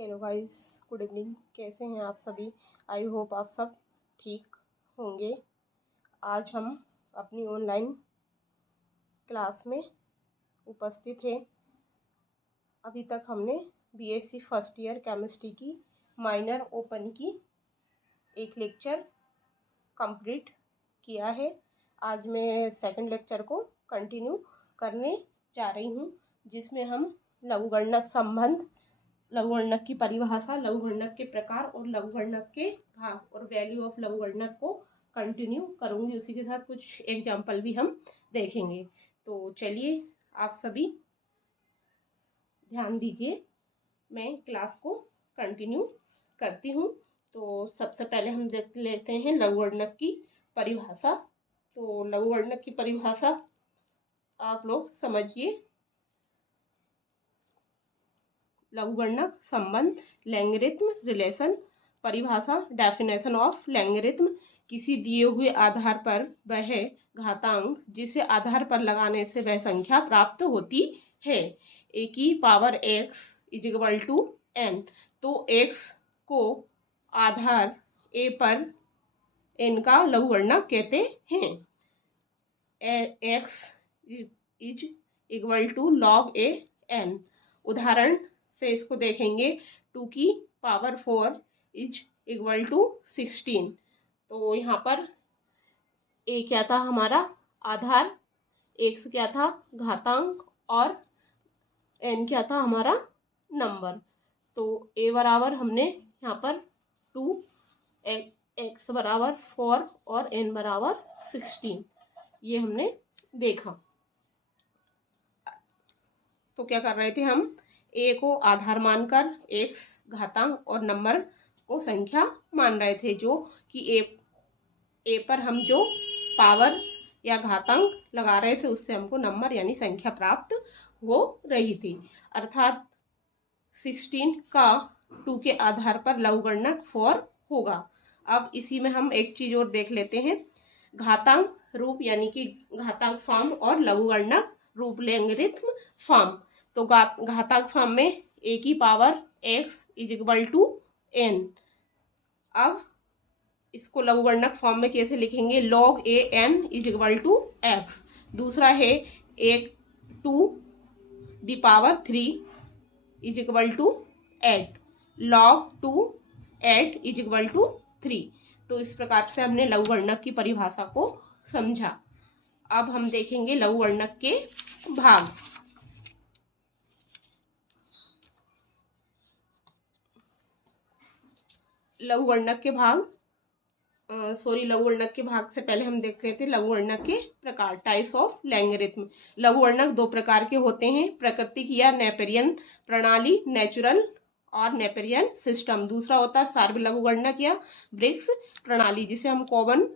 Hello guys, good evening. कैसे हैं आप सभी? आई होप आप सब ठीक होंगे। आज हम अपनी ऑनलाइन क्लास में उपस्थित हैं। अभी तक हमने बीएससी फर्स्ट ईयर केमिस्ट्री की माइनर ओपन की एक लेक्चर कंप्लीट किया है। आज मैं सेकंड लेक्चर को कंटिन्यू करने जा रही हूँ, जिसमें हम लघुगणक संबंध, लघुगणक की परिभाषा, लघुगणक के प्रकार और लघुगणक के भाग और वैल्यू ऑफ लघुगणक को कंटिन्यू करूंगी। उसी के साथ कुछ एग्जाम्पल भी हम देखेंगे। तो चलिए आप सभी ध्यान दीजिए, मैं क्लास को कंटिन्यू करती हूँ। तो सबसे पहले हम देख लेते हैं लघुगणक की परिभाषा। तो लघुगणक की परिभाषा आप लोग समझिए। लघुगणक संबंध, लैंगिरिथम रिलेशन। परिभाषा, डेफिनेशन ऑफ लैंगिरिथम, किसी दिए हुए आधार पर वह घातांक जिसे आधार पर लगाने से वह संख्या प्राप्त होती है। ए की power x is equal to n। तो x को आधार a पर n का लघुगणक कहते हैं। x is equal to log a n। उदाहरण से इसको देखेंगे, 2 की पावर 4 इज इक्वल टू 16। तो यहाँ पर a क्या था हमारा आधार, x क्या था घातांक और n क्या था हमारा नंबर। तो a बराबर हमने यहाँ पर 2, x बराबर 4 और n बराबर 16 ये हमने देखा। तो क्या कर रहे थे हम, a को आधार मानकर x घातांक और नंबर को संख्या मान रहे थे, जो कि a पर हम जो पावर या घातांक लगा रहे थे उससे हमको नंबर यानी संख्या प्राप्त हो रही थी। अर्थात 16 का 2 के आधार पर लघुगणक 4 होगा। अब इसी में हम एक चीज और देख लेते हैं, घातांक रूप यानी कि घातांक फॉर्म और लघुगणक रूप लैंगिरिथम फॉर्म। तो घातांक फॉर्म में a की power x is equal to n। अब इसको लघुगणक फॉर्म में कैसे लिखेंगे, log a n is equal to x। दूसरा है a 2 the power 3 is equal to 8, log 2 8 is equal to 3। तो इस प्रकार से हमने लघुगणक की परिभाषा को समझा। अब हम देखेंगे लघुगणक के भाग। लघुगणक के भाग लघुगणक के भाग से पहले हम देख लेते हैं लघुगणक के प्रकार, टाइप्स ऑफ लैंगिरिथम। लघुगणक दो प्रकार के होते हैं, प्राकृतिक या नेपेरियन प्रणाली, नेचुरल और नेपेरियन सिस्टम। दूसरा होता है सार्वलघु लघुगणक या ब्रिक्स प्रणाली, जिसे हम कॉमन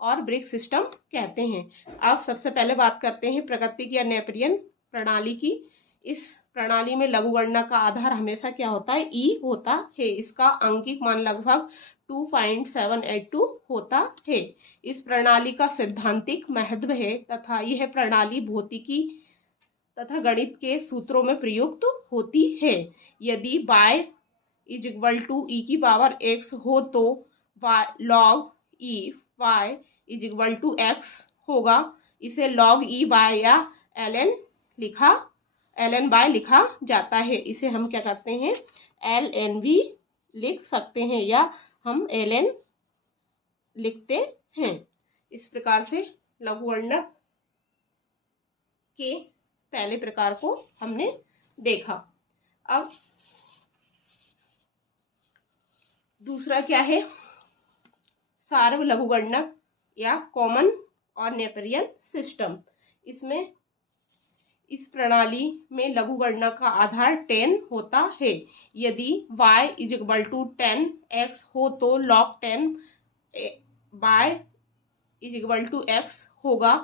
और ब्रिक्स सिस्टम कहते हैं। अब सबसे पहले बात करते हैं प्राकृतिक या नेपेरियन प्रणाली की। इस प्रणाली में लघुगणक का आधार हमेशा क्या होता है, ई होता है। इसका अंकिक मान लगभग 2.782 होता है। इस प्रणाली का सैद्धांतिक महत्व है तथा यह प्रणाली भौतिकी तथा गणित के सूत्रों में प्रयुक्त होती है। यदि y is equal to e की पावर x हो तो log e y is equal to x होगा। इसे log e y या ln y लिखा जाता है। इसे हम क्या करते हैं, ln भी लिख सकते हैं या हम ln लिखते हैं। इस प्रकार से लघुगणक के पहले प्रकार को हमने देखा। अब दूसरा क्या है, सार्वलघु लघुगणक या कॉमन और नेपेरियन सिस्टम। इसमें इस प्रणाली में लघुगणक का आधार 10 होता है। यदि y is equal to 10x हो तो log 10 y is equal to x होगा।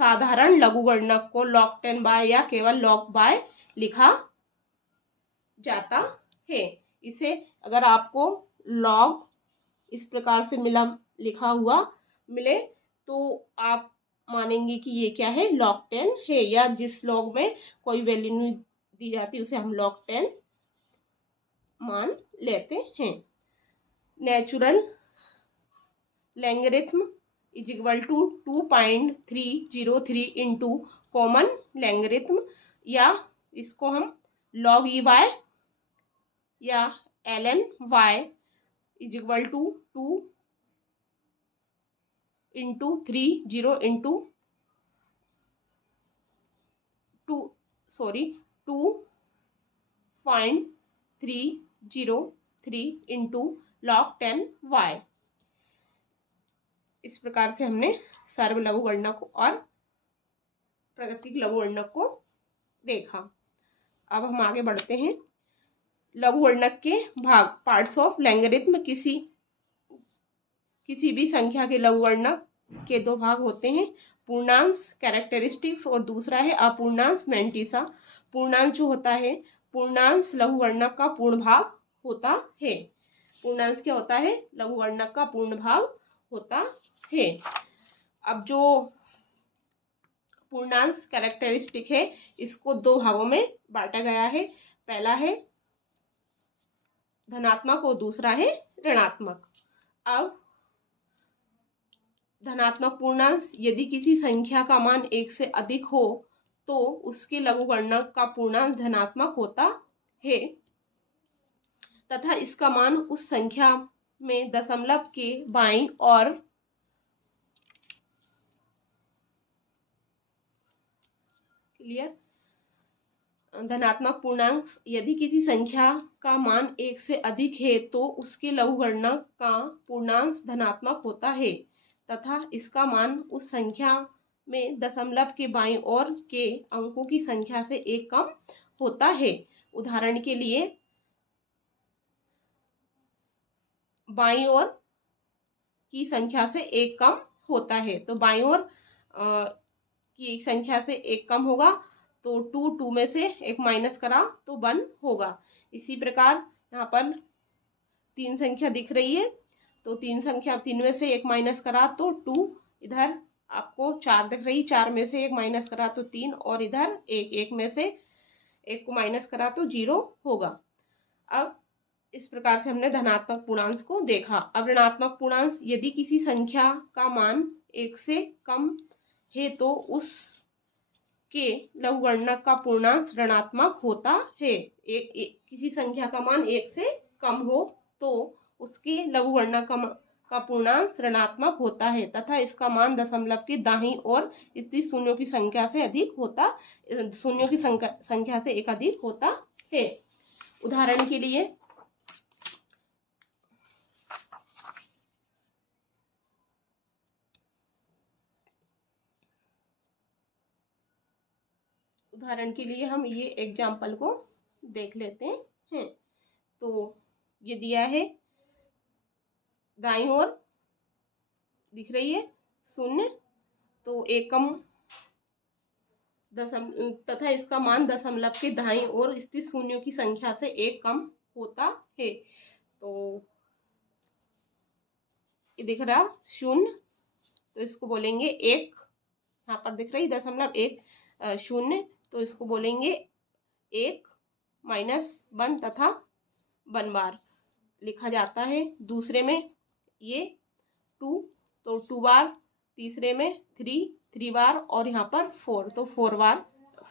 साधारण लघुगणक को log 10 y या केवल log y लिखा जाता है। इसे अगर आपको log इस प्रकार से लिखा हुआ मिले तो आप मानेंगे कि ये क्या है, log 10 है, या जिस log में कोई वैल्यू नहीं दी जाती उसे हम log 10 मान लेते हैं। Natural logarithm is equal to 2.303 into common logarithm, या इसको हम log ई वाई या ln y is equal to 2 into 2.303 into log 10y। इस प्रकार से हमने सर्व लघुगणक और प्राकृतिक लघुगणक को देखा। अब हम आगे बढ़ते हैं। लघुगणक के भाग, पार्ट्स ऑफ लैंगरिथम। किसी भी संख्या के लघुगणक के दो भाग होते हैं, पूर्णांश कैरेक्टरिस्टिक्स और दूसरा है अपूर्णांश मैंटिसा। पूर्णांश जो होता है, पूर्णांश लघुगणक का पूर्ण भाग होता है। पूर्णांश क्या होता है? लघुगणक का पूर्ण भाग होता है। अब जो पूर्णांश कैरेक्टरिस्टिक है, इसको दो भागों में बांटा गया है। पहला है धनात्मक और दूसरा है ऋणात्मक। अब धनात्मक पूर्णांश, यदि किसी संख्या का मान 1 से अधिक हो तो उसके लघुगणक का पूर्णांश धनात्मक होता है तथा इसका मान उस संख्या में दशमलव के बाईं ओर क्लियर। धनात्मक पूर्णांक, यदि किसी संख्या का मान 1 से अधिक है तो उसके लघुगणक का पूर्णांश धनात्मक होता है तथा इसका मान उस संख्या में दशमलव के बाईं ओर के अंकों की संख्या से एक कम होता है। उदाहरण के लिए, बाईं ओर की संख्या से एक कम होता है, तो बाईं ओर की संख्या से एक कम होगा तो 2 में से एक माइनस करा तो 1 होगा। इसी प्रकार यहाँ पर 3 संख्या दिख रही है, तो 3 में से एक माइनस करा तो 2, इधर आपको 4 दिख रही, 4 में से एक माइनस करा तो 3, और इधर 1 में से एक को माइनस करा तो 0 होगा। अब इस प्रकार से हमने धनात्मक पूर्णांक को देखा। अब ऋणात्मक पूर्णांक, यदि किसी संख्या का मान 1 से कम है तो उस के लघुगणक का पूर्णांक ऋणात्मक होता है। किसी संख्या का मान 1 से कम हो तो उसके लघुगणक का पूर्णांक ऋणात्मक होता है तथा इसका मान दशमलव की दाईं ओर स्थित शून्यों की संख्या से अधिक होता, शून्यों की संख्या से एक अधिक होता है। उदाहरण के लिए, हम ये एग्जाम्पल को देख लेते हैं। तो ये दिया है, दाईं ओर दिख रही है 0, तो एकम तथा इसका मान दशमलव के दाईं ओर स्थित शून्यों की संख्या से एक कम होता है। तो ये दिख रहा 0, तो इसको बोलेंगे 1। यहाँ पर दिख रही 0.1 तो इसको बोलेंगे 1 -1 तथा 1 बार लिखा जाता है। दूसरे में ये 2, तो 2 बार, तीसरे में 3 बार, और यहाँ पर 4, तो 4 बार,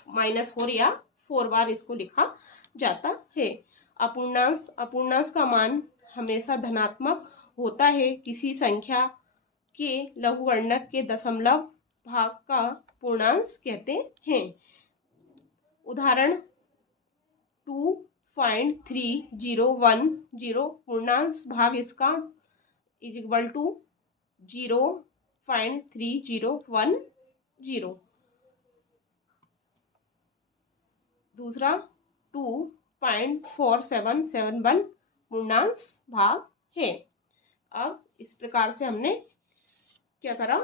-4 या 4 बार इसको लिखा जाता है। अपूर्णांश का मान हमेशा धनात्मक होता है। किसी संख्या के लघुगणक के दशमलव भाग का पूर्णांश कहते हैं। उदाहरण 2.3010 पूर्णांश भाग इसका इज इक्वल टू 0.3010। दूसरा 2.4771 पूर्णांश भाग है। अब इस प्रकार से हमने क्या करा,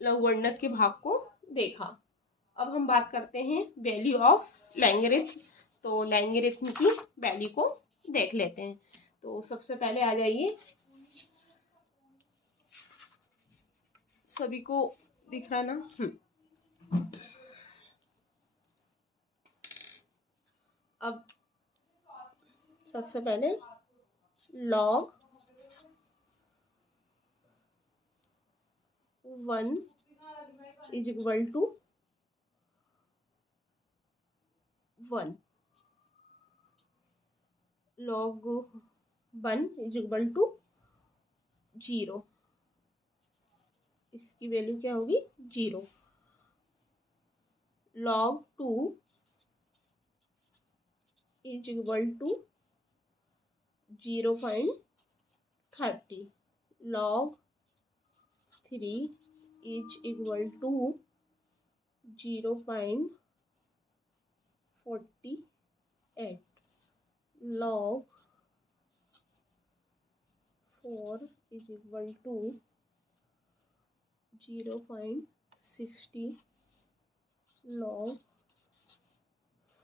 लघुगणक के भाग को देखा। अब हम बात करते हैं वैल्यू ऑफ लैंगरिथम। तो लैंगरिथम की वैल्यू को देख लेते हैं। तो सबसे पहले आ जाइए, सभी को दिख रहा ना? अब सबसे पहले log 1 is equal to 1, log 1 is equal to 0, इसकी वैल्यू क्या होगी 0। log 2 is equal to 0.30, log 3 is equal to 0.48, log 4 is equal to 0.60, log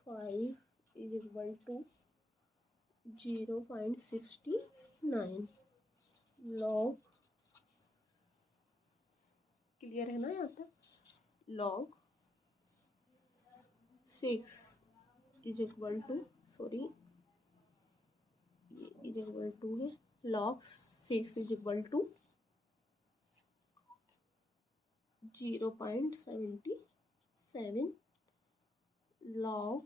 5 is equal to 0.69, log clear है ना यहाँ तक। log 6 is equal to sorry ये is equal to है, log 6 is equal to 0.77, log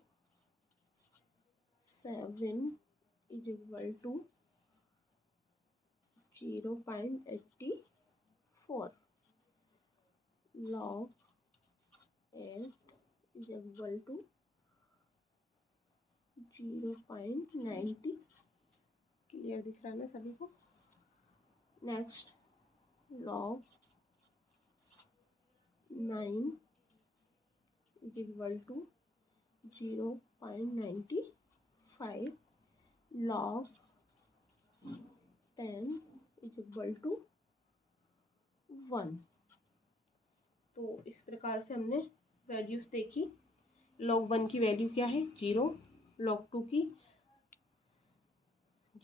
7 is equal to 0.84, log 8 is equal to 0.90। Clear दिख रहा है ना सभी को। Next log 9 is equal to 0.95, log 10 is equal to 1। तो इस प्रकार से हमने वैल्यूज देखी। log 1 की वैल्यू क्या है 0, log 2 की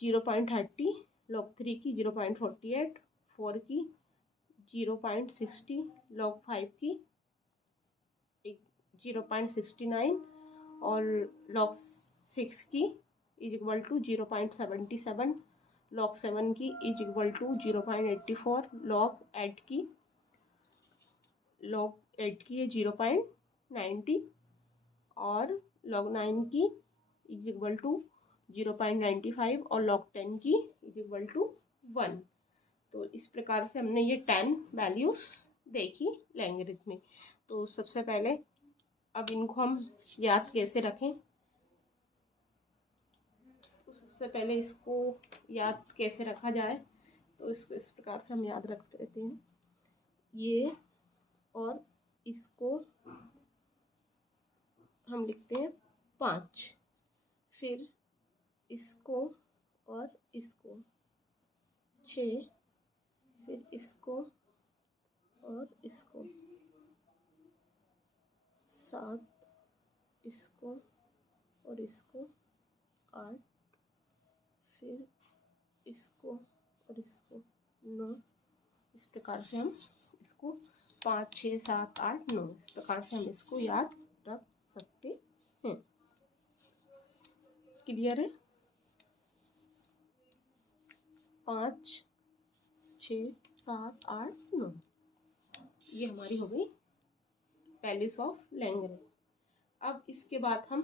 0.30, log 3 की 0.48, 4 की 0.60, log 5 की 0.69 और log 6 की इज इक्वल टू 0.77, log 7 की इज इक्वल टू 0.84, log 8 की है 0.90 और log 9 की इज इक्वल टू 0.95 और log 10 की इज इक्वल टू 1। तो इस प्रकार से हमने ये 10 वैल्यूज देखी लैंग्वेज में। तो सबसे पहले अब इनको हम याद कैसे रखें, तो सबसे पहले इसको याद कैसे रखा जाए, तो इसको इस प्रकार से हम याद रख देते हैं। ये और इसको हम लिखते हैं 5, फिर इसको और इसको 6, फिर इसको और इसको 7, इसको और इसको 8, फिर इसको और इसको 9। इस प्रकार से हम इसको 5, 6, 7, 8, 9 इस प्रकार से हम इसको याद रख सकते हैं। क्लियर है। 5, 6, 7, 8, 9 ये हमारी हो गई वैल्यूज ऑफ लैंग्वेज। अब इसके बाद हम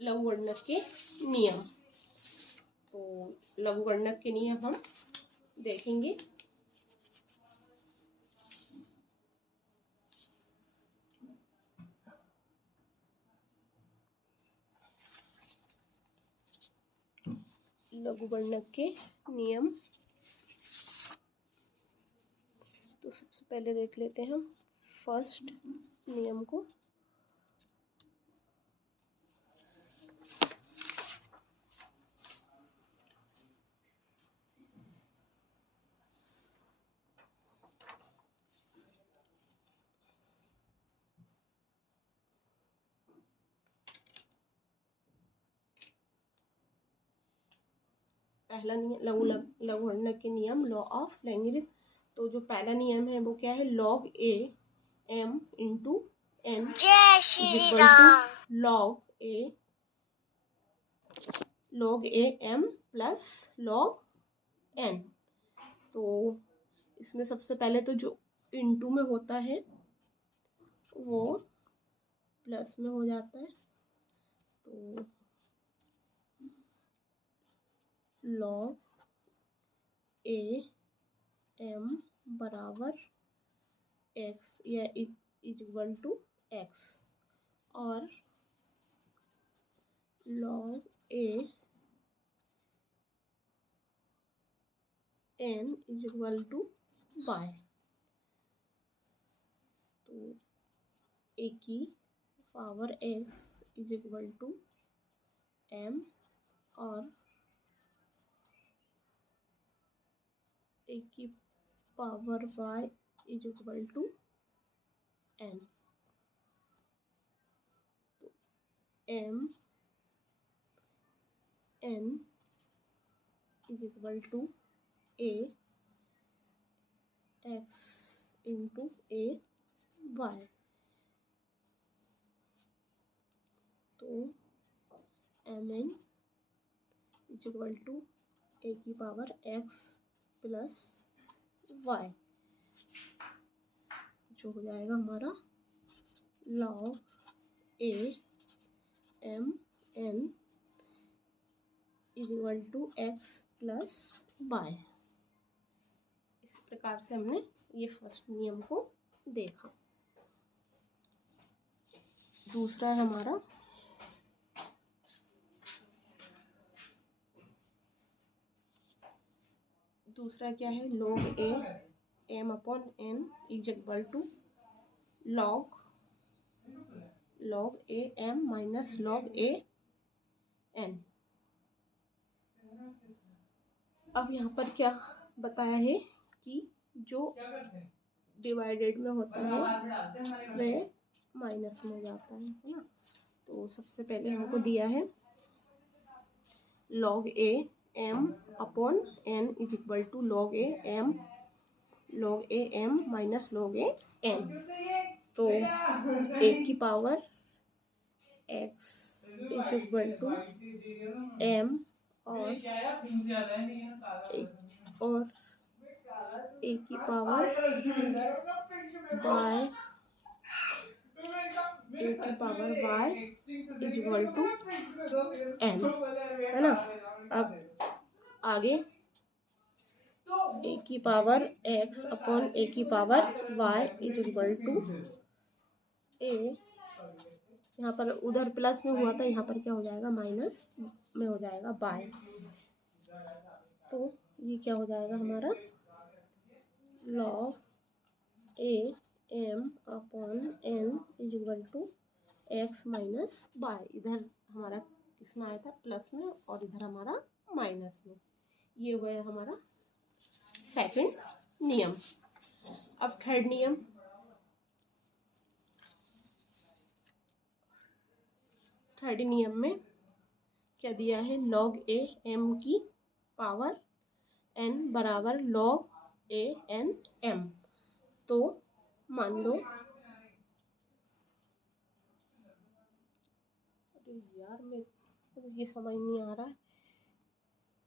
लघुगणक के नियम, तो लघुगणक के नियम हम देखेंगे। लघुगणक के नियम, तो सबसे पहले देख लेते हैं हम फर्स्ट नियम को। पहला नियम लघुगणक के नियम, लॉ ऑफ लैंग्वेज। तो जो पहला नियम है वो क्या है, log a m into n is equal to log a log a m plus log n। तो इसमें सबसे पहले तो जो इनटू में होता है वो प्लस में हो जाता है, तो log a m बराबर x या इक्वल टू x, और log a n equal to y। तो a की power x is equal to m और a की power y is equal to n। तो m n is equal to a x into a y। तो m n is equal to a की power x plus y, जो हो जाएगा हमारा log a m n is equal to x plus y। इस प्रकार से हमने ये फर्स्ट नियम को देखा। दूसरा है हमारा क्या है, log a m upon n is equal to log a m minus log a n। अब यहाँ पर क्या बताया है कि जो डिवाइडेड में होता है वह माइनस में हो जाता है ना। तो सबसे पहले हमको दिया है log a m upon n is equal to log a m minus log a n। तो a की power x is equal to m और a की power y is equal to n, है ना। अब आगे a की पावर x अपॉन a की power y is equal to a, यहाँ पर उधर प्लस में हुआ था, यहाँ पर क्या हो जाएगा माइनस में हो जाएगा बाय। तो ये क्या हो जाएगा हमारा log a m upon n is equal to x minus y. इधर हमारा इसमें आया था प्लस में और इधर हमारा माइनस में। ये हुआ है हमारा सेकंड नियम। अब थर्ड नियम, थर्ड नियम में क्या दिया है, log a m की पावर n बराबर log a n m। तो मान लो, अरे यार मेरे को ये समझ नहीं आ रहा है,